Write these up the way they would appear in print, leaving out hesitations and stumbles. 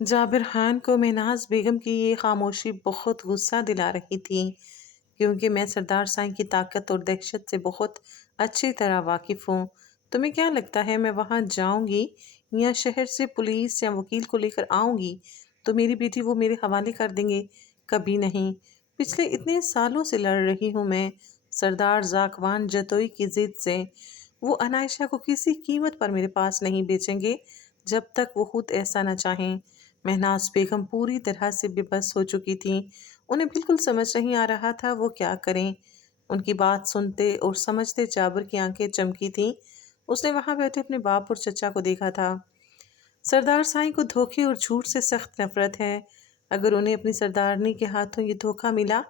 جابر خان کو مہناز بیگم کی یہ خاموشی بہت غصہ دلا رہی تھی، کیونکہ میں سردار سائیں کی طاقت اور دہشت سے بہت اچھی طرح واقف ہوں۔ تمہیں کیا لگتا ہے میں وہاں جاؤں گی یا شہر سے پولیس یا وکیل کو لے کر آؤں گی تو میری بیٹی وہ میرے حوالے کر دیں گے؟ کبھی نہیں۔ پچھلے اتنے سالوں سے لڑ رہی ہوں میں سردار ذاکوان جتوئی کی ضد سے۔ وہ عنائشہ کو کسی قیمت پر میرے پاس نہیں بیچیں گے جب تک وہ خود ایسا نہ چاہیں۔ مہناز بیگم پوری طرح سے بے بس ہو چکی تھیں۔ انہیں بالکل سمجھ نہیں آ رہا تھا وہ کیا کریں۔ ان کی بات سنتے اور سمجھتے جابر کی آنکھیں چمکی تھیں۔ اس نے وہاں بیٹھے اپنے باپ اور چچا کو دیکھا تھا۔ سردار سائیں کو دھوکے اور جھوٹ سے سخت نفرت ہے۔ اگر انہیں اپنی سردارنی کے ہاتھوں یہ دھوکہ ملا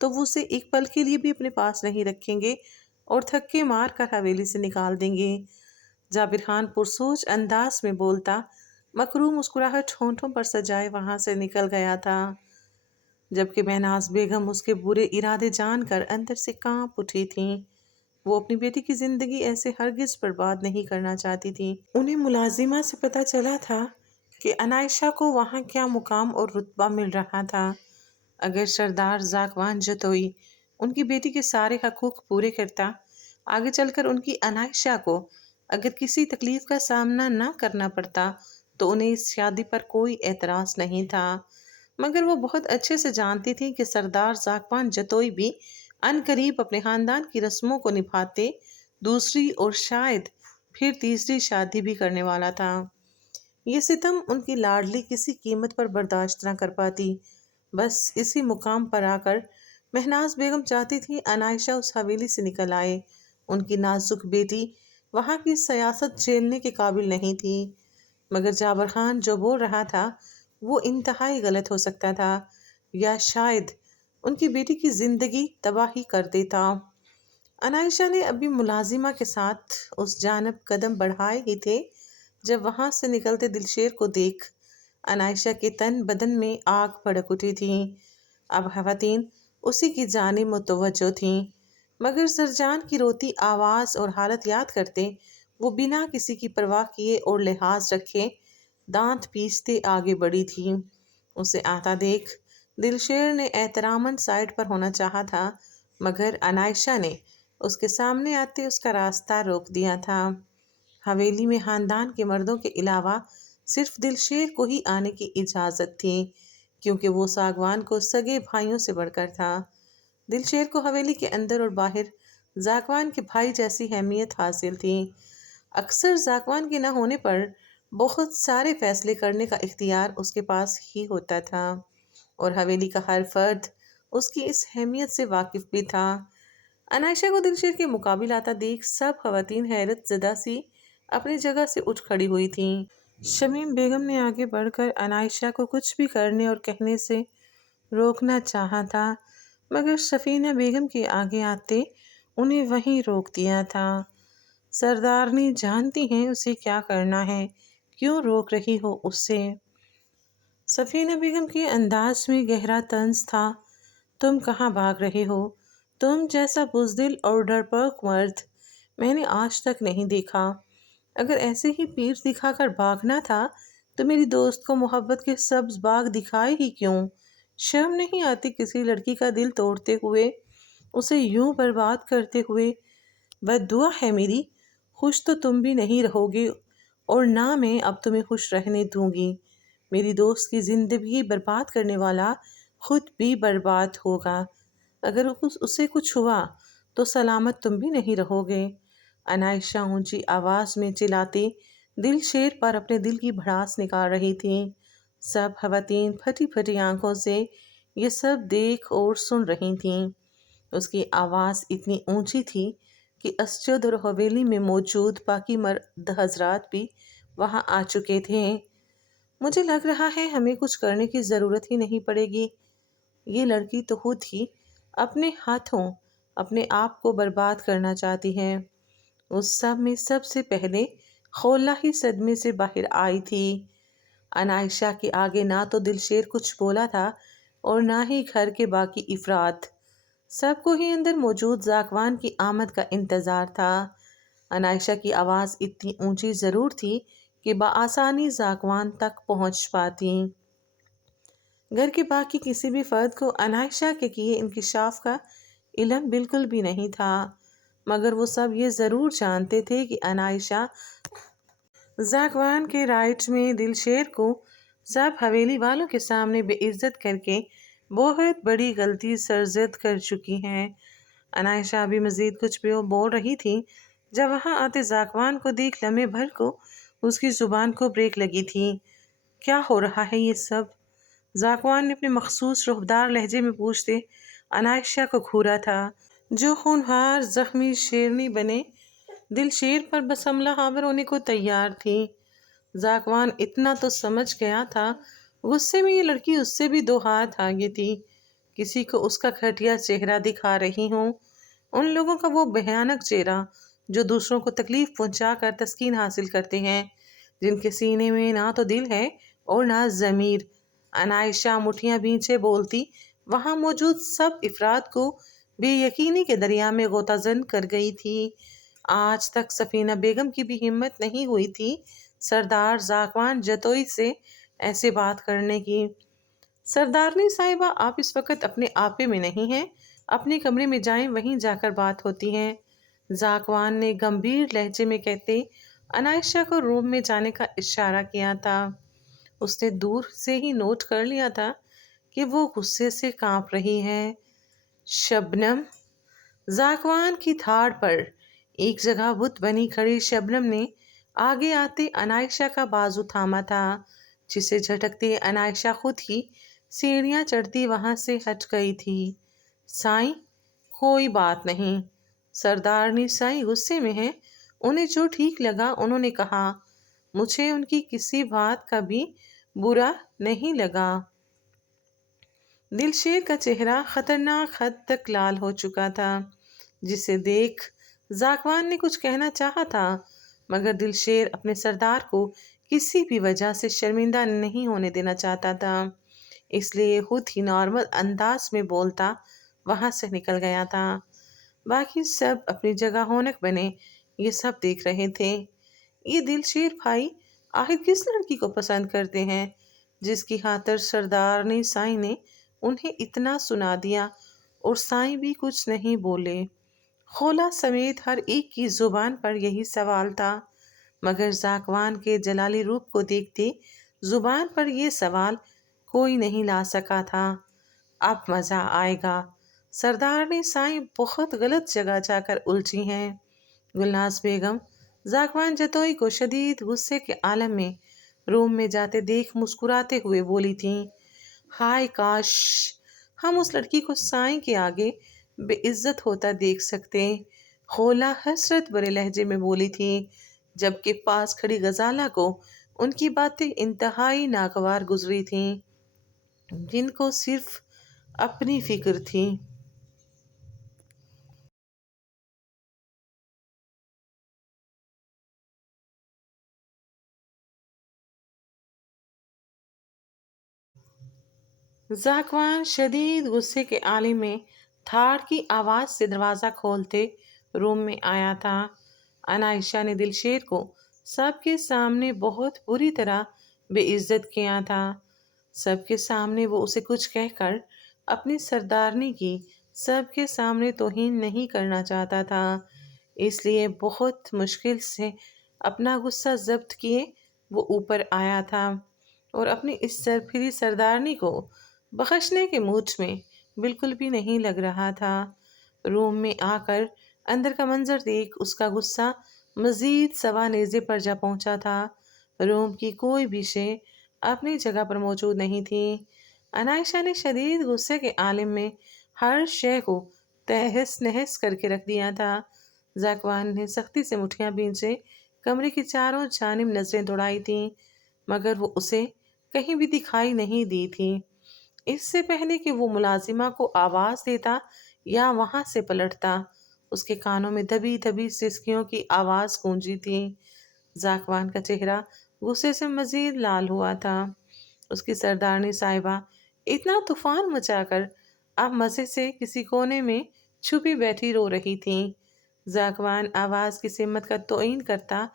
تو وہ اسے ایک پل کے لیے بھی اپنے پاس نہیں رکھیں گے اور تھکے مار کر حویلی سے نکال دیں گے۔ جابر خان پرسوچ انداز میں بولتا، مکروہ مسکراہٹ ہونٹوں پر سجائے وہاں سے نکل گیا تھا، جبکہ مہناز بیگم اس کے برے ارادے جان کر اندر سے کانپ اٹھی تھیں۔ وہ اپنی بیٹی کی زندگی ایسے ہرگز برباد نہیں کرنا چاہتی تھی۔ انہیں ملازمہ سے پتہ چلا تھا کہ عنائشہ کو وہاں کیا مقام اور رتبہ مل رہا تھا۔ اگر سردار ذاکوان جتوئی ان کی بیٹی کے سارے حقوق پورے کرتا، آگے چل کر ان کی عنائشہ کو اگر کسی تکلیف کا سامنا نہ کرنا پڑتا تو انہیں اس شادی پر کوئی اعتراض نہیں تھا۔ مگر وہ بہت اچھے سے جانتی تھی کہ سردار ذاکوان جتوئی بھی عن قریب اپنے خاندان کی رسموں کو نبھاتے دوسری اور شاید پھر تیسری شادی بھی کرنے والا تھا۔ یہ ستم ان کی لاڈلی کسی قیمت پر برداشت نہ کر پاتی۔ بس اسی مقام پر آ کر مہناز بیگم چاہتی تھی عنائشہ اس حویلی سے نکل آئے۔ ان کی نازک بیٹی وہاں کی سیاست جھیلنے کے قابل نہیں تھی۔ مگر جابر خان جو بول رہا تھا وہ انتہائی غلط ہو سکتا تھا، یا شاید ان کی بیٹی کی زندگی تباہی کر دیتا۔ عنائشہ نے ابھی ملازمہ کے ساتھ اس جانب قدم بڑھائے ہی تھے جب وہاں سے نکلتے دلشیر کو دیکھ عنائشہ کے تن بدن میں آگ بھڑک اٹھی تھی۔ اب خواتین اسی کی جانب متوجہ تھیں، مگر سرجان کی روتی آواز اور حالت یاد کرتے وہ بنا کسی کی پرواہ کیے اور لحاظ رکھے دانت پیستے آگے بڑھی تھی۔ اسے آتا دیکھ دلشیر نے احتراماً سائڈ پر ہونا چاہا تھا، مگر عنائشہ نے اس کے سامنے آتے اس کا راستہ روک دیا تھا۔ حویلی میں خاندان کے مردوں کے علاوہ صرف دلشیر کو ہی آنے کی اجازت تھی، کیونکہ وہ ساگوان کو سگے بھائیوں سے بڑھ کر تھا۔ دلشیر کو حویلی کے اندر اور باہر ذاکوان کے بھائی جیسی اہمیت حاصل تھی۔ اکثر ذاکوان کے نہ ہونے پر بہت سارے فیصلے کرنے کا اختیار اس کے پاس ہی ہوتا تھا، اور حویلی کا ہر فرد اس کی اس اہمیت سے واقف بھی تھا۔ عنائشہ کو دلشیر کے مقابل آتا دیکھ سب خواتین حیرت زدہ سی اپنی جگہ سے اٹھ کھڑی ہوئی تھیں۔ شمیم بیگم نے آگے بڑھ کر عنائشہ کو کچھ بھی کرنے اور کہنے سے روکنا چاہا تھا، مگر سفینہ بیگم کے آگے آتے انہیں وہیں روک دیا تھا۔ سردارنی جانتی ہیں اسے کیا کرنا ہے، کیوں روک رہی ہو اسے؟ سفینہ بیگم کے انداز میں گہرا طنز تھا۔ تم کہاں بھاگ رہے ہو؟ تم جیسا بزدل اور ڈرپوک مرد میں نے آج تک نہیں دیکھا۔ اگر ایسے ہی پیٹھ دکھا کر بھاگنا تھا تو میری دوست کو محبت کے سبز باغ دکھائے ہی کیوں؟ شرم نہیں آتی کسی لڑکی کا دل توڑتے ہوئے، اسے یوں برباد کرتے ہوئے؟ بددعا ہے میری، خوش تو تم بھی نہیں رہو گے اور نہ میں اب تمہیں خوش رہنے دوں گی۔ میری دوست کی زندگی برباد کرنے والا خود بھی برباد ہوگا۔ اگر اسے کچھ ہوا تو سلامت تم بھی نہیں رہو گے۔ عنائشہ اونچی آواز میں چلاتی دلشیر پر اپنے دل کی بھڑاس نکال رہی تھی۔ سب خواتین پھٹی پھٹی آنکھوں سے یہ سب دیکھ اور سن رہی تھیں۔ اس کی آواز اتنی اونچی تھی کہ اسجد اور حویلی میں موجود باقی مرد حضرات بھی وہاں آ چکے تھے۔ مجھے لگ رہا ہے ہمیں کچھ کرنے کی ضرورت ہی نہیں پڑے گی۔ یہ لڑکی تو خود ہی اپنے ہاتھوں اپنے آپ کو برباد کرنا چاہتی ہے۔ اس سب میں سب سے پہلے خولہ ہی صدمے سے باہر آئی تھی۔ عنائشہ کے آگے نہ تو دلشیر کچھ بولا تھا اور نہ ہی گھر کے باقی افراد۔ سب کو ہی اندر موجود ذاکوان کی آمد کا انتظار تھا۔ عنائشہ کی آواز اتنی اونچی ضرور تھی کہ بآسانی زاکوان تک پہنچ پاتی۔ گھر کے باقی کسی بھی فرد کو انائشہ کے کیے انکشاف کا علم بالکل بھی نہیں تھا، مگر وہ سب یہ ضرور جانتے تھے کہ انائشہ زاکوان کے رائٹ میں دلشیر کو سب حویلی والوں کے سامنے بے عزت کر کے بہت بڑی غلطی سرزد کر چکی ہے۔ انائشہ بھی مزید کچھ بھی بول رہی تھی جب وہاں آتے زاکوان کو دیکھ لمحے بھر کو اس کی زبان کو بریک لگی تھی۔ کیا ہو رہا ہے یہ سب؟ زاکوان نے اپنے مخصوص رہبدار لہجے میں پوچھتے انائشہ کو گھورا تھا، جو خونخوار زخمی شیرنی بنے دلشیر پر بس حملہ آور ہونے کو تیار تھی۔ زاکوان اتنا تو سمجھ گیا تھا غصے میں یہ لڑکی اس سے بھی 2 ہاتھ آگے تھی۔ کسی کو اس کا گھٹیا چہرہ دکھا رہی ہوں، ان لوگوں کا وہ بھیانک چہرہ جو دوسروں کو تکلیف پہنچا کر تسکین حاصل کرتے ہیں، جن کے سینے میں نہ تو دل ہے اور نہ ضمیر۔ انائشہ مٹھیاں بھینچے بولتی وہاں موجود سب افراد کو بے یقینی کے دریا میں غوطہ زن کر گئی تھی۔ آج تک سفینہ بیگم کی بھی ہمت نہیں ہوئی تھی سردار زاکوان جتوئی سے ایسے بات کرنے کی۔ سردارنی صاحبہ، آپ اس وقت اپنے آپے میں نہیں ہیں، اپنے کمرے میں جائیں، وہیں جا کر بات ہوتی ہے، زاکوان نے گمبھیر لہجے میں کہتے انائشہ کو روم میں جانے کا اشارہ کیا تھا۔ اس نے دور سے ہی نوٹ کر لیا تھا کہ وہ غصے سے کانپ رہی ہے۔ شبنم، زاکوان کی دھاڑ پر ایک جگہ بت بنی کھڑی شبنم نے آگے آتے انائشہ کا بازو تھاما تھا، جسے جھٹکتے انائشہ خود ہی سیڑھیاں چڑھتی وہاں سے ہٹ گئی تھی۔ سائیں، کوئی بات نہیں، سردارنی سائیں غصے میں ہیں، انہیں جو ٹھیک لگا انہوں نے کہا، مجھے ان کی کسی بات کا بھی برا نہیں لگا۔ دلشیر کا چہرہ خطرناک حد تک لال ہو چکا تھا، جسے دیکھ زاکوان نے کچھ کہنا چاہا تھا، مگر دلشیر اپنے سردار کو کسی بھی وجہ سے شرمندہ نہیں ہونے دینا چاہتا تھا، اس لیے خود ہی نارمل انداز میں بولتا وہاں سے نکل گیا تھا۔ باقی سب اپنی جگہ ہونک بنے یہ سب دیکھ رہے تھے۔ یہ دلشیر بھائی آخر کس لڑکی کو پسند کرتے ہیں جس کی خاطر سردارنی سائیں نے انہیں اتنا سنا دیا اور سائیں بھی کچھ نہیں بولے؟ خولا سمیت ہر ایک کی زبان پر یہی سوال تھا، مگر زاکوان کے جلالی روپ کو دیکھتے زبان پر یہ سوال کوئی نہیں لا سکا تھا۔ اب مزہ آئے گا، سردارنی سائیں بہت غلط جگہ جا کر الجھی ہیں۔ گلناز بیگم زاکوان جتوئی کو شدید غصے کے عالم میں روم میں جاتے دیکھ مسکراتے ہوئے بولی تھیں، ہائے کاش ہم اس لڑکی کو سائیں کے آگے بے عزت ہوتا دیکھ سکتے۔ خولا حسرت بھرے لہجے میں بولی تھی، جبکہ پاس کھڑی غزالہ کو ان کی باتیں انتہائی ناگوار گزری تھیں، جن کو صرف اپنی فکر تھی۔ زاکوان شدید غصے کے عالم میں تھاڑ کی آواز سے دروازہ کھولتے روم میں آیا تھا۔ انائشہ نے دلشیر کو سب کے سامنے بہت بری طرح بے عزت کیا تھا۔ سب کے سامنے وہ اسے کچھ کہہ کر اپنی سردارنی کی سب کے سامنے توہین نہیں کرنا چاہتا تھا، اس لیے بہت مشکل سے اپنا غصہ ضبط کیے وہ اوپر آیا تھا اور اپنی اس سرپھری سردارنی کو بخشنے کے موڈ میں بالکل بھی نہیں لگ رہا تھا۔ روم میں آ کر اندر کا منظر دیکھ اس کا غصہ مزید سوا نیزے پر جا پہنچا تھا۔ روم کی کوئی بھی شے اپنی جگہ پر موجود نہیں تھی۔ انائشہ نے شدید غصے کے عالم میں ہر شے کو تہس نہس کر کے رکھ دیا تھا۔ زاکوان نے سختی سے مٹھیاں بھینچے کمرے کی چاروں جانب نظریں دوڑائی تھیں، مگر وہ اسے کہیں بھی دکھائی نہیں دی تھی۔ اس سے پہلے کہ وہ ملازمہ کو آواز دیتا یا وہاں سے پلٹتا، اس کے کانوں میں دبی دبی سسکیوں کی آواز گونجی تھی۔ زاکوان کا چہرہ غصے سے مزید لال ہوا تھا۔ اس کی سردارنی صاحبہ اتنا طوفان مچا کر اب مزے سے کسی کونے میں چھپی بیٹھی رو رہی تھیں۔ زاکوان آواز کی سمت کا تعین کرتا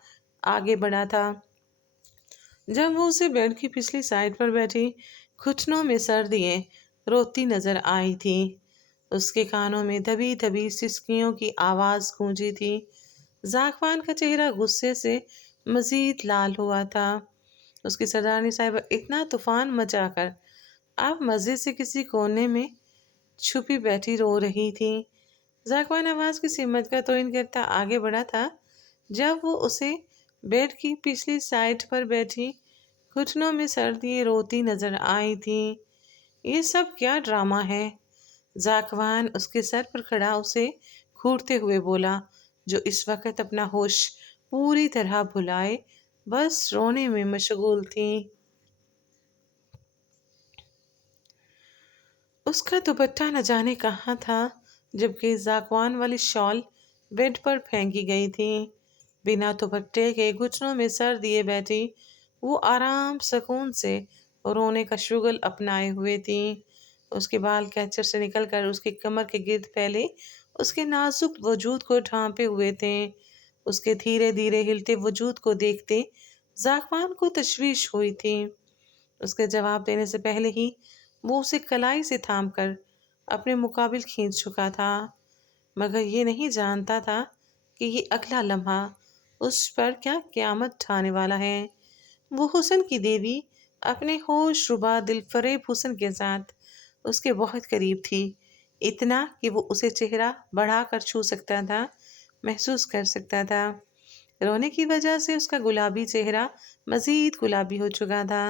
آگے بڑھا تھا، جب وہ اسے بیڈ کی پچھلی سائڈ پر بیٹھی گھٹنوں میں سر دیے روتی نظر آئی تھی، اس کے کانوں میں دبی دبی سسکیوں کی آواز گونجی تھی۔ زاکوان کا چہرہ غصے سے مزید لال ہوا تھا۔ اس کی سردارنی صاحبہ اتنا طوفان مچا کر آپ مسجد سے کسی کونے میں چھپی بیٹھی رو رہی تھی۔ زاکوان آواز کی سمت کا توہین کرتا آگے بڑھا تھا جب وہ اسے بیڈ کی پچھلی سائڈ پر بیٹھی گھٹنوں میں سر دیے روتی نظر آئی تھی۔ یہ سب کیا ڈرامہ ہے؟ زاکوان اس کے سر پر کھڑا اسے گھورتے ہوئے بولا، جو اس وقت اپنا ہوش پوری طرح بھلائے بس رونے میں مشغول تھی۔ اس کا دوپٹہ نہ جانے کہاں تھا، جبکہ زاکوان والی شال بیڈ پر پھینکی گئی تھی۔ بنا دوپٹے کے گھٹنوں میں سر دیے بیٹھی وہ آرام سکون سے رونے کا شغل اپنائے ہوئے تھی۔ اس کے بال کیچر سے نکل کر اس کی کمر کے گرد پھیلے اس کے نازک وجود کو ڈھانپے ہوئے تھے۔ اس کے دھیرے دھیرے ہلتے وجود کو دیکھتے زاکوان کو تشویش ہوئی تھی۔ اس کے جواب دینے سے پہلے ہی وہ اسے کلائی سے تھام کر اپنے مقابل کھینچ چکا تھا، مگر یہ نہیں جانتا تھا کہ یہ اگلا لمحہ اس پر کیا قیامت ڈھانے والا ہے۔ وہ حسن کی دیوی اپنے ہوش ربا دل فریب حسن کے ساتھ اس کے بہت قریب تھی، اتنا کہ وہ اسے چہرہ بڑھا کر چھو سکتا تھا، محسوس کر سکتا تھا۔ رونے کی وجہ سے اس کا گلابی چہرہ مزید گلابی ہو چکا تھا،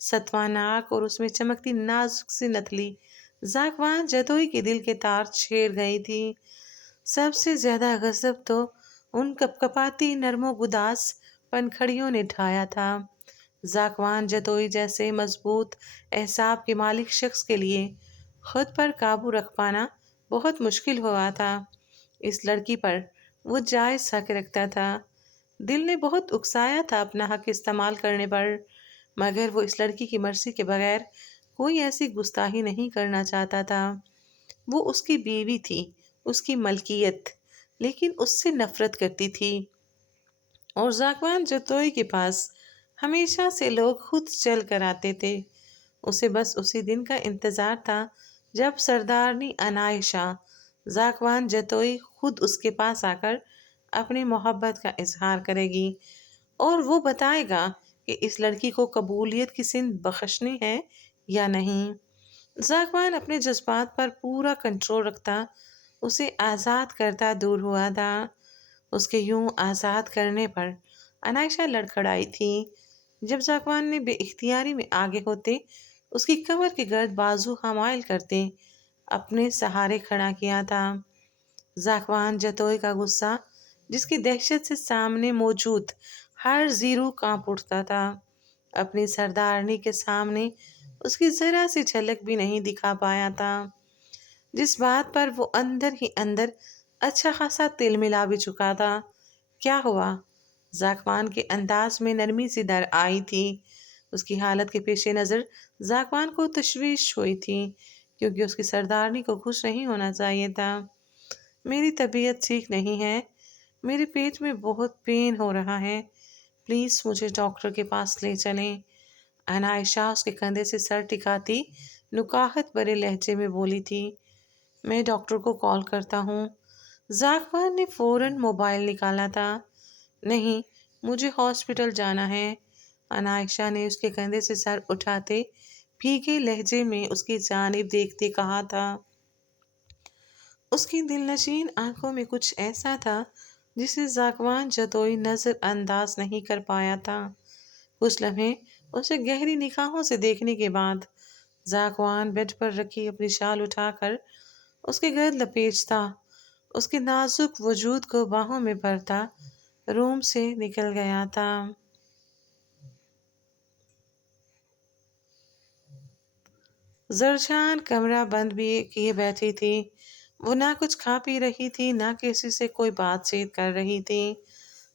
ستواں ناک اور اس میں چمکتی نازک سی نتلی زاکوان جتوئی کے دل کے تار چھیڑ گئی تھی۔ سب سے زیادہ غضب تو ان کپکپاتی نرم و گداز پنکھڑیوں نے ڈھایا تھا۔ زاکوان جتوئی جیسے مضبوط اعصاب کے مالک شخص کے لیے خود پر قابو رکھ پانا بہت مشکل ہوا تھا۔ اس لڑکی پر وہ جائز حق رکھتا تھا، دل نے بہت اکسایا تھا اپنا حق استعمال کرنے پر، مگر وہ اس لڑکی کی مرضی کے بغیر کوئی ایسی گستاخی نہیں کرنا چاہتا تھا۔ وہ اس کی بیوی تھی، اس کی ملکیت، لیکن اس سے نفرت کرتی تھی۔ اور زاکوان جتوئی کے پاس ہمیشہ سے لوگ خود چل کر آتے تھے، اسے بس اسی دن کا انتظار تھا جب سردارنی عنائشہ زاکوان جتوئی خود اس کے پاس آ کر اپنی محبت کا اظہار کرے گی اور وہ بتائے گا کہ اس لڑکی کو قبولیت کی سند بخشنی ہے یا نہیں۔ زاکوان اپنے جذبات پر پورا کنٹرول رکھتا اسے آزاد کرتا دور ہوا تھا۔ اس کے یوں آزاد کرنے پر عنائشہ لڑکھڑائی تھی۔ جب زاکوان نے بے اختیاری میں آگے ہوتے اس کی کمر کے گرد بازو حمائل کرتے اپنے سہارے کھڑا کیا تھا۔ زاکوان جتوئی کا غصہ، جس کی دہشت سے سامنے موجود ہر زیرو کانپ اٹھتا تھا، اپنی سردارنی کے سامنے اس کی ذرا سی جھلک بھی نہیں دکھا پایا تھا، جس بات پر وہ اندر ہی اندر اچھا خاصا تل ملا بھی چکا تھا۔ کیا ہوا؟ زاکوان کے انداز میں نرمی سی در آئی تھی۔ اس کی حالت کے پیش نظر زاکوان کو تشویش ہوئی تھی، کیونکہ اس کی سردارنی کو خوش نہیں ہونا چاہیے تھا۔ میری طبیعت ٹھیک نہیں ہے، میرے پیٹ میں بہت پین ہو رہا ہے، پلیز مجھے ڈاکٹر کے پاس لے چلیں۔ عنائشہ اس کے کندھے سے سر ٹکاتی نکاہت بھرے لہجے میں بولی تھی۔ میں ڈاکٹر کو کال کرتا ہوں۔ زاکوان نے فوراً موبائل نکالا تھا۔ نہیں، مجھے ہاسپٹل جانا ہے، عنائشہ نے اس کے کندھے سے سر اٹھاتے بھیگے لہجے میں اس کی جانب دیکھتے کہا تھا۔ اس کی دلنشین آنکھوں میں کچھ ایسا تھا جسے زاکوان جتوئی نظر انداز نہیں کر پایا تھا۔ کچھ لمحے اسے گہری نگاہوں سے دیکھنے کے بعد زاکوان بیڈ پر رکھی اپنی شال اٹھا کر اس کے گرد لپیٹتا، اس کے نازک وجود کو باہوں میں بھرتا روم سے نکل گیا تھا۔ زرجان کمرہ بند بھی کیے بیٹھی تھی۔ وہ نہ کچھ کھا پی رہی تھی، نہ کسی سے کوئی بات چیت کر رہی تھی۔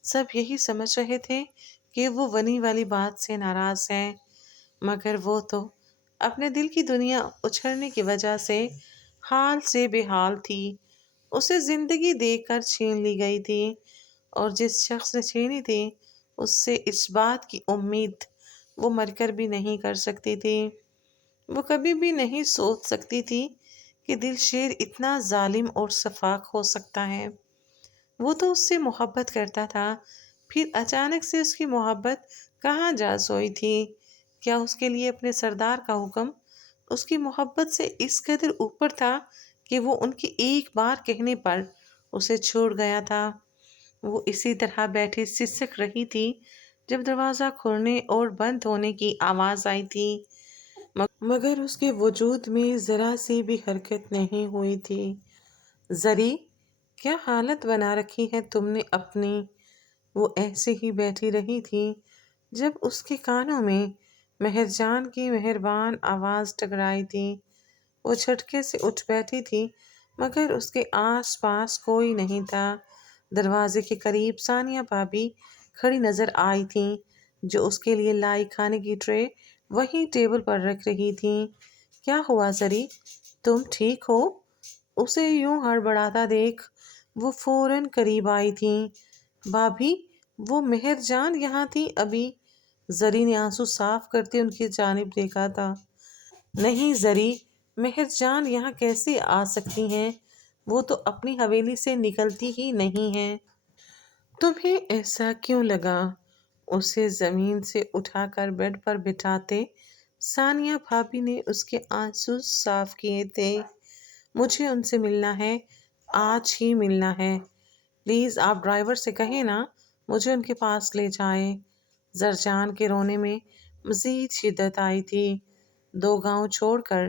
سب یہی سمجھ رہے تھے کہ وہ ونی والی بات سے ناراض ہے، مگر وہ تو اپنے دل کی دنیا اچھڑنے کی وجہ سے حال سے بے حال تھی۔ اسے زندگی دے کر چھین لی گئی تھی، اور جس شخص نے چھینی تھی اس سے اس بات کی امید وہ مر کر بھی نہیں کر سکتی تھی۔ وہ کبھی بھی نہیں سوچ سکتی تھی کہ دل شیر اتنا ظالم اور شفاق ہو سکتا ہے۔ وہ تو اس سے محبت کرتا تھا، پھر اچانک سے اس کی محبت کہاں جا سوئی تھی؟ کیا اس کے لیے اپنے سردار کا حکم اس کی محبت سے اس قدر اوپر تھا کہ وہ ان کی ایک بار کہنے پر اسے چھوڑ گیا تھا؟ وہ اسی طرح بیٹھی سسک رہی تھی جب دروازہ کھلنے اور بند ہونے کی آواز آئی تھی، مگر اس کے وجود میں ذرا سی بھی حرکت نہیں ہوئی تھی۔ زری، کیا حالت بنا رکھی ہے تم نے اپنی؟ وہ ایسے ہی بیٹھی رہی تھی جب اس کے کانوں میں مہر جان کی مہربان آواز ٹکرائی تھی۔ وہ جھٹکے سے اٹھ بیٹھی تھی مگر اس کے آس پاس کوئی نہیں تھا۔ دروازے کے قریب ثانیہ بھابی کھڑی نظر آئی تھیں، جو اس کے لیے لائی کھانے کی ٹرے وہیں ٹیبل پر رکھ رہی تھیں۔ کیا ہوا زری، تم ٹھیک ہو؟ اسے یوں ہڑبڑاتا دیکھ وہ فوراً قریب آئی تھیں۔ بھابھی، وہ مہر جان یہاں تھی ابھی؟ زری نے آنسو صاف کرتے ان کی جانب دیکھا تھا۔ نہیں زری، مہر جان یہاں کیسے آ سکتی ہیں؟ وہ تو اپنی حویلی سے نکلتی ہی نہیں ہیں۔ تمہیں ایسا کیوں لگا؟ اسے زمین سے اٹھا کر بیڈ پر بٹھاتے ثانیہ بھابی نے اس کے آنسو صاف کیے تھے۔ مجھے ان سے ملنا ہے، آج ہی ملنا ہے۔ پلیز آپ ڈرائیور سے کہیں نا مجھے ان کے پاس لے جائے۔ زرجان کے رونے میں مزید شدت آئی تھی۔ 2 گاؤں چھوڑ کر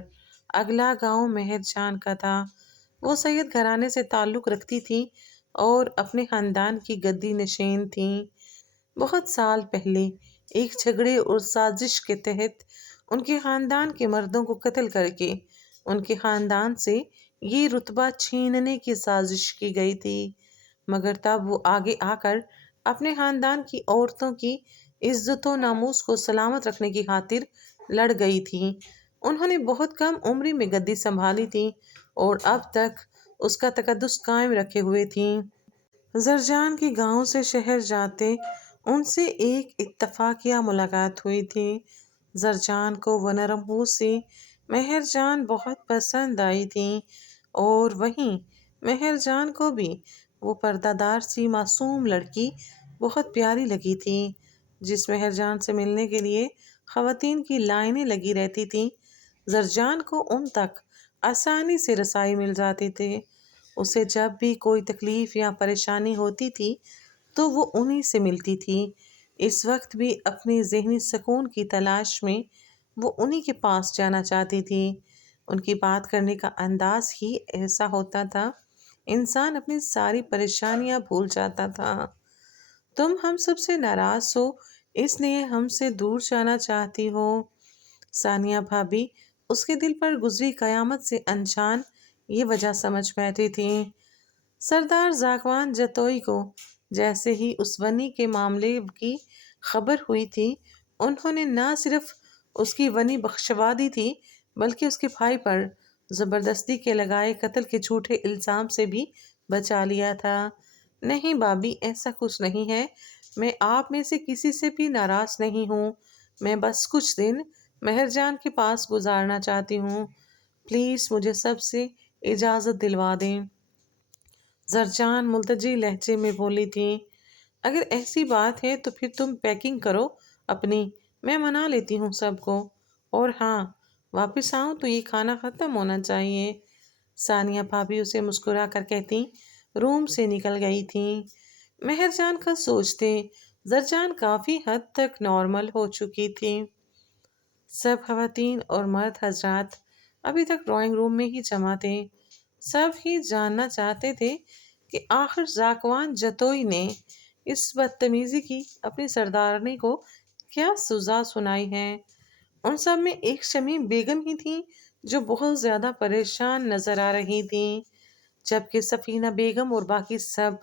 اگلا گاؤں مہر جان کا تھا۔ وہ سید گھرانے سے تعلق رکھتی تھی اور اپنے خاندان کی گدی نشین تھیں۔ بہت سال پہلے ایک جھگڑے اور سازش کے تحت ان کے خاندان کے مردوں کو قتل کر کے ان کے خاندان سے یہ رتبہ چھیننے کی سازش کی گئی تھی، مگر تب وہ آگے آ کر اپنے خاندان کی عورتوں کی عزت و ناموس کو سلامت رکھنے کی خاطر لڑ گئی تھی۔ انہوں نے بہت کم عمری میں گدی سنبھالی تھی اور اب تک اس کا تقدس قائم رکھے ہوئے تھیں۔ زرجان کے گاؤں سے شہر جاتے ان سے ایک اتفاقیہ ملاقات ہوئی تھی۔ زرجان کو وہ نرم ہو سی مہر جان بہت پسند آئی تھیں اور وہیں مہر جان کو بھی وہ پردہ دار سی معصوم لڑکی بہت پیاری لگی تھی، جس مہر جان سے ملنے کے لیے خواتین کی لائنیں لگی رہتی تھیں۔ زرجان کو ان تک آسانی سے رسائی مل جاتی تھی۔ اسے جب بھی کوئی تکلیف یا پریشانی ہوتی تھی تو وہ انہی سے ملتی تھی۔ اس وقت بھی اپنے ذہنی سکون کی تلاش میں وہ انہی کے پاس جانا چاہتی تھی۔ ان کی بات کرنے کا انداز ہی ایسا ہوتا تھا، انسان اپنی ساری پریشانیاں بھول جاتا تھا۔ تم ہم سب سے ناراض ہو، اس لیے ہم سے دور جانا چاہتی ہو؟ ثانیہ بھابی اس کے دل پر گزری قیامت سے انجان یہ وجہ سمجھ بیٹھی تھیں۔ سردار زاکوان جتوئی کو جیسے ہی اس ونی کے معاملے کی خبر ہوئی تھی، انہوں نے نہ صرف اس کی ونی بخشوا دی تھی بلکہ اس کے بھائی پر زبردستی کے لگائے قتل کے جھوٹے الزام سے بھی بچا لیا تھا۔ نہیں بھابی، ایسا کچھ نہیں ہے، میں آپ میں سے کسی سے بھی ناراض نہیں ہوں، میں بس کچھ دن مہر جان کے پاس گزارنا چاہتی ہوں، پلیز مجھے سب سے اجازت دلوا دیں۔ زرجان ملتجی لہجے میں بولی تھی۔ اگر ایسی بات ہے تو پھر تم پیکنگ کرو اپنی، میں منا لیتی ہوں سب کو، اور ہاں واپس آؤں تو یہ کھانا ختم ہونا چاہیے۔ ثانیہ بھابی اسے مسکرا کر کہتی روم سے نکل گئی تھیں۔ مہر جان کا سوچتے زرجان کافی حد تک نارمل ہو چکی تھی۔ سب خواتین اور مرد حضرات ابھی تک ڈرائنگ روم میں ہی جمع تھے۔ سب ہی جاننا چاہتے تھے کہ آخر زاکوان جتوئی نے اس بدتمیزی کی اپنی سردارنی کو کیا سزا سنائی ہے۔ ان سب میں ایک شمیم بیگم ہی تھیں جو بہت زیادہ پریشان نظر آ رہی تھیں، جبکہ سفینہ بیگم اور باقی سب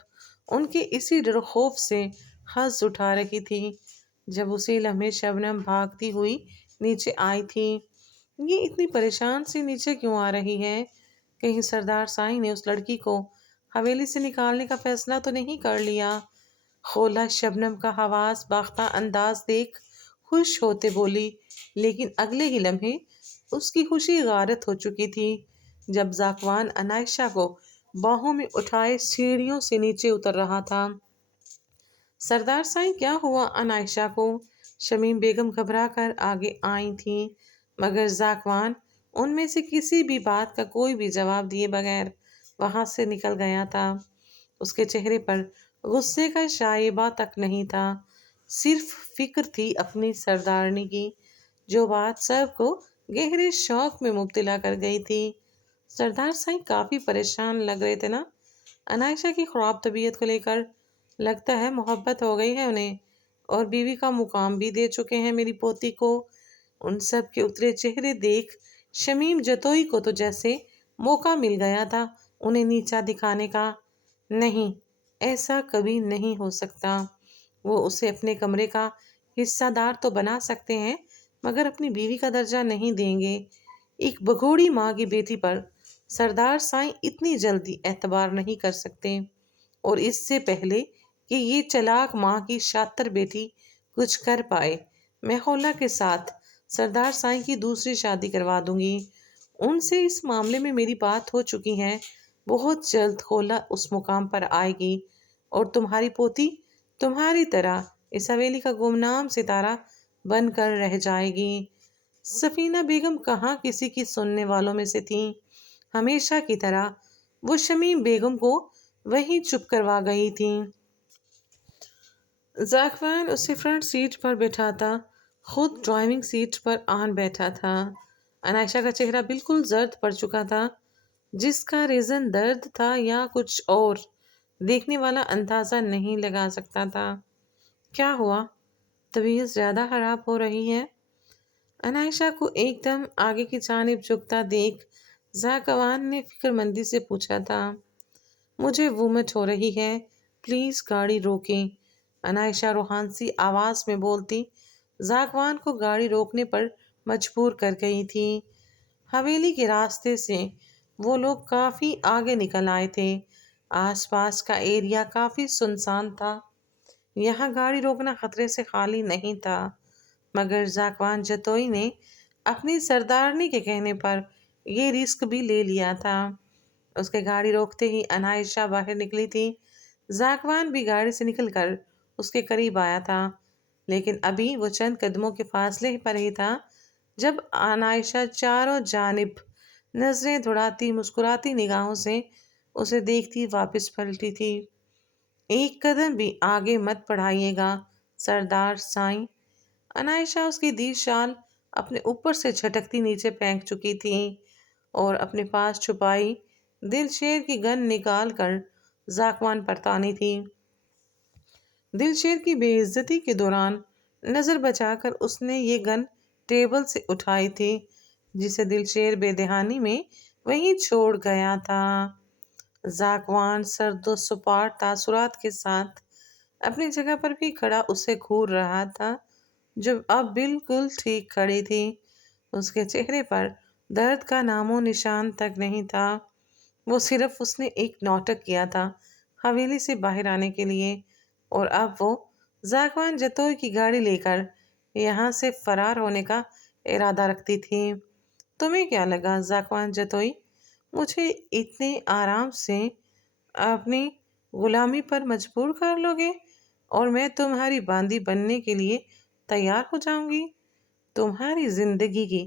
ان کے اسی ڈر و خوف سے حظ اٹھا رہی تھی۔ جب اسی لمحے شبنم بھاگتی ہوئی نیچے آئی تھی۔ یہ اتنی پریشان سی نیچے کیوں آ رہی ہے؟ کہیں سردار سائیں نے اس لڑکی کو حویلی سے نکالنے کا فیصلہ تو نہیں کر لیا؟ کھولا شبنم کا حواس باختہ انداز دیکھ خوش ہوتے بولی، لیکن اگلے ہی لمحے اس کی خوشی غارت ہو چکی تھی جب زاکوان انائشہ کو باہوں میں اٹھائے سیڑھیوں سے نیچے اتر رہا تھا۔ سردار سائیں کیا ہوا انائشہ کو؟ شمیم بیگم گھبرا کر آگے آئی تھیں، مگر زاکوان ان میں سے کسی بھی بات کا کوئی بھی جواب دیے بغیر وہاں سے نکل گیا تھا۔ اس کے چہرے پر غصے کا شائبہ تک نہیں تھا، صرف فکر تھی اپنی سردارنی کی، جو بات سب کو گہرے شوق میں مبتلا کر گئی تھی۔ سردار سائیں کافی پریشان لگ رہے تھے نا انائشہ کی خراب طبیعت کو لے کر؟ لگتا ہے محبت ہو گئی ہے انہیں، اور بیوی کا مقام بھی دے چکے ہیں میری پوتی کو۔ ان سب کے اترے چہرے دیکھ شمیم جتوئی کو تو جیسے موقع مل گیا تھا انہیں نیچا دکھانے کا۔ نہیں، ایسا کبھی نہیں ہو سکتا۔ وہ اسے اپنے کمرے کا حصہ دار تو بنا سکتے ہیں، مگر اپنی بیوی کا درجہ نہیں دیں گے۔ ایک بگوڑی ماں کی بیٹی پر سردار سائیں اتنی جلدی اعتبار نہیں کر سکتے، اور اس سے پہلے کہ یہ چلاک ماں کی شاطر بیٹی کچھ کر پائے، میں خولہ کے ساتھ سردار سائیں کی دوسری شادی کروا دوں گی۔ ان سے اس معاملے میں میری بات ہو چکی ہے، بہت جلد خولہ اس مقام پر آئے گی، اور تمہاری پوتی تمہاری طرح اس حویلی کا گمنام ستارہ بن کر رہ جائے گی۔ سفینہ بیگم کہاں کسی کی سننے والوں میں سے تھیں، ہمیشہ کی طرح وہ شمیم بیگم کو وہیں چپ کروا گئی تھیں۔ زاکوان اسے فرنٹ سیٹ پر بٹھاتا خود ڈرائیونگ سیٹ پر آن بیٹھا تھا۔ انائشہ کا چہرہ بالکل زرد پڑ چکا تھا، جس کا ریزن درد تھا یا کچھ اور دیکھنے والا اندازہ نہیں لگا سکتا تھا۔ کیا ہوا؟ طبیعت زیادہ خراب ہو رہی ہے؟ انائشہ کو ایک دم آگے کی جانب جھکتا دیکھ زاکوان نے فکر مندی سے پوچھا تھا۔ مجھے وومٹ ہو رہی ہے، پلیز گاڑی روکیں، انائشہ روحانسی آواز میں بولتی زاکوان کو گاڑی روکنے پر مجبور کر گئی تھی۔ حویلی کے راستے سے وہ لوگ کافی آگے نکل آئے تھے، آس پاس کا ایریا کافی سنسان تھا، یہاں گاڑی روکنا خطرے سے خالی نہیں تھا، مگر زاکوان جتوئی نے اپنی سردارنی کے کہنے پر یہ رسک بھی لے لیا تھا۔ اس کے گاڑی روکتے ہی انائشہ باہر نکلی تھی۔ زاکوان بھی گاڑی سے نکل کر اس کے قریب آیا تھا، لیکن ابھی وہ چند قدموں کے فاصلے پر ہی تھا جب انائشہ چاروں جانب نظریں دوڑاتی مسکراتی نگاہوں سے اسے دیکھتی واپس پلٹی تھی۔ ایک قدم بھی آگے مت بڑھائیے گا سردار سائیں۔ انائشہ اس کی دی شال اپنے اوپر سے جھٹکتی نیچے پھینک چکی تھی، اور اپنے پاس چھپائی دل شیر کی گن نکال کر زاکوان پر تانی تھی۔ دل شیر کی بے عزتی کے دوران نظر بچا کر اس نے یہ گن ٹیبل سے اٹھائی تھی، جسے دل شیر بے دہانی میں وہیں چھوڑ گیا تھا۔ زاکوان سرد و سپاٹ تاثرات کے ساتھ اپنی جگہ پر بھی کھڑا اسے گھور رہا تھا، جو اب بالکل ٹھیک کھڑی تھی۔ اس کے چہرے پر درد کا نام و نشان تک نہیں تھا، وہ صرف اس نے ایک ناٹک کیا تھا حویلی سے باہر آنے کے لیے، اور اب وہ زاکوان جتوئی کی گاڑی لے کر یہاں سے فرار ہونے کا ارادہ رکھتی تھی۔ تمہیں کیا لگا زاکوان جتوئی، مجھے اتنے آرام سے اپنی غلامی پر مجبور کر لو گے اور میں تمہاری باندی بننے کے لیے تیار ہو جاؤں گی؟ تمہاری زندگی کی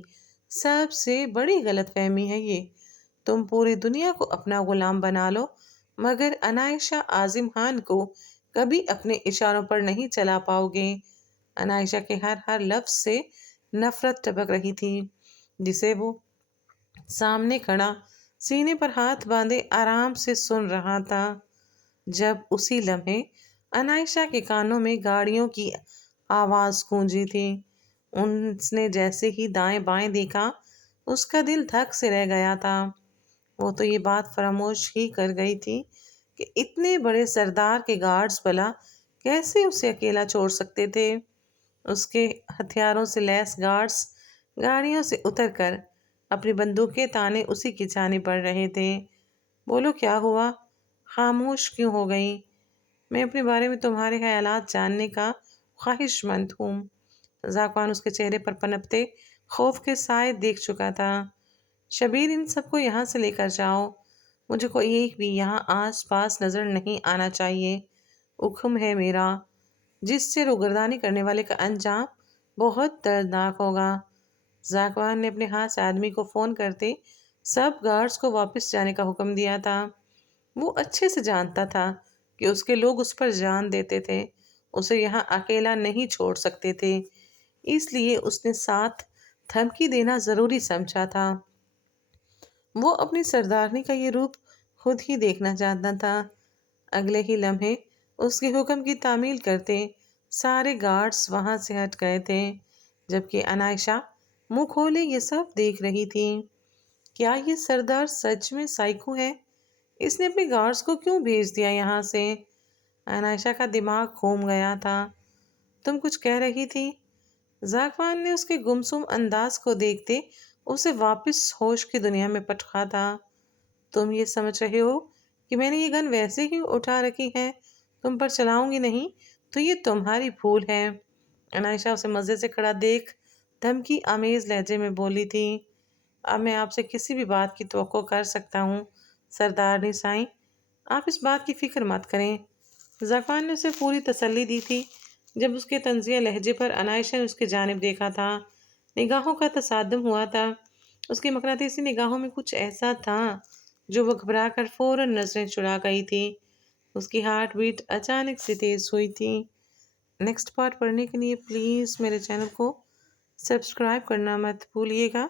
سب سے بڑی غلط فہمی ہے یہ۔ تم پوری دنیا کو اپنا غلام بنا لو، مگر انائشہ اعظم خان کو کبھی اپنے اشاروں پر نہیں چلا پاؤ گے۔ انائشہ کے ہر لفظ سے نفرت ٹپک رہی تھی، جسے وہ سامنے کھڑا سینے پر ہاتھ باندھے آرام سے سن رہا تھا۔ جب اسی لمحے انائشہ کے کانوں میں گاڑیوں کی آواز گونجی تھی، اس نے جیسے ہی دائیں بائیں دیکھا اس کا دل دھک سے رہ گیا تھا۔ وہ تو یہ بات فراموش ہی کر گئی تھی کہ اتنے بڑے سردار کے گارڈز بھلا کیسے اسے اکیلا چھوڑ سکتے تھے۔ اس کے ہتھیاروں سے لیس گارڈز گاڑیوں سے اتر کر اپنی بندوقیں تانے اسی کی جانب بڑھ رہے تھے۔ بولو کیا ہوا؟ خاموش کیوں ہو گئی؟ میں اپنے بارے میں تمہارے خیالات جاننے کا خواہش مند ہوں۔ ذاکوان اس کے چہرے پر پنپتے خوف کے سائے دیکھ چکا تھا۔ شبیر، ان سب کو یہاں سے لے کر جاؤ، مجھے کوئی ایک بھی یہاں آس پاس نظر نہیں آنا چاہیے، حکم ہے میرا، جس سے روگردانی کرنے والے کا انجام بہت دردناک ہوگا۔ ذاکوان نے اپنے ہاتھ سے آدمی کو فون کرتے سب گارڈز کو واپس جانے کا حکم دیا تھا۔ وہ اچھے سے جانتا تھا کہ اس کے لوگ اس پر جان دیتے تھے، اسے یہاں اکیلا نہیں چھوڑ سکتے تھے، اس لیے اس نے ساتھ دھمکی دینا ضروری سمجھا تھا۔ وہ اپنی سردارنی کا یہ روپ خود ہی دیکھنا چاہتا تھا۔ اگلے ہی لمحے اس کے حکم کی تعمیل کرتے سارے گارڈز وہاں سے ہٹ گئے تھے، جبکہ انائشہ منہ کھولے یہ سب دیکھ رہی تھی۔ کیا یہ سردار سچ میں سائیکو ہے؟ اس نے اپنے گارڈز کو کیوں بھیج دیا یہاں سے؟ انائشہ کا دماغ گھوم گیا تھا۔ تم کچھ کہہ رہی تھی؟ ذاکوان نے اس کے گمسم انداز کو دیکھتے اسے واپس ہوش کی دنیا میں پٹکا تھا۔ تم یہ سمجھ رہے ہو کہ میں نے یہ گن ویسے ہی اٹھا رکھی ہے، تم پر چلاؤں گی نہیں، تو یہ تمہاری بھول ہے۔ انائشہ اسے مزے سے کھڑا دیکھ دھمکی آمیز لہجے میں بولی تھی۔ اب میں آپ سے کسی بھی بات کی توقع کر سکتا ہوں سردار سائیں، آپ اس بات کی فکر مت کریں۔ ذاکوان نے اسے پوری تسلی دی تھی۔ جب اس کے طنزیہ لہجے پر انائشہ نے اس کی جانب دیکھا تھا، نگاہوں کا تصادم ہوا تھا۔ اس کی مقناطیسی نگاہوں میں کچھ ایسا تھا جو وہ گھبرا کر فوراً نظریں چرا گئی تھی۔ اس کی ہارٹ بیٹ اچانک سے تیز ہوئی تھی۔ نیکسٹ پارٹ پڑھنے کے لیے پلیز میرے چینل کو سبسکرائب کرنا مت بھولیے گا۔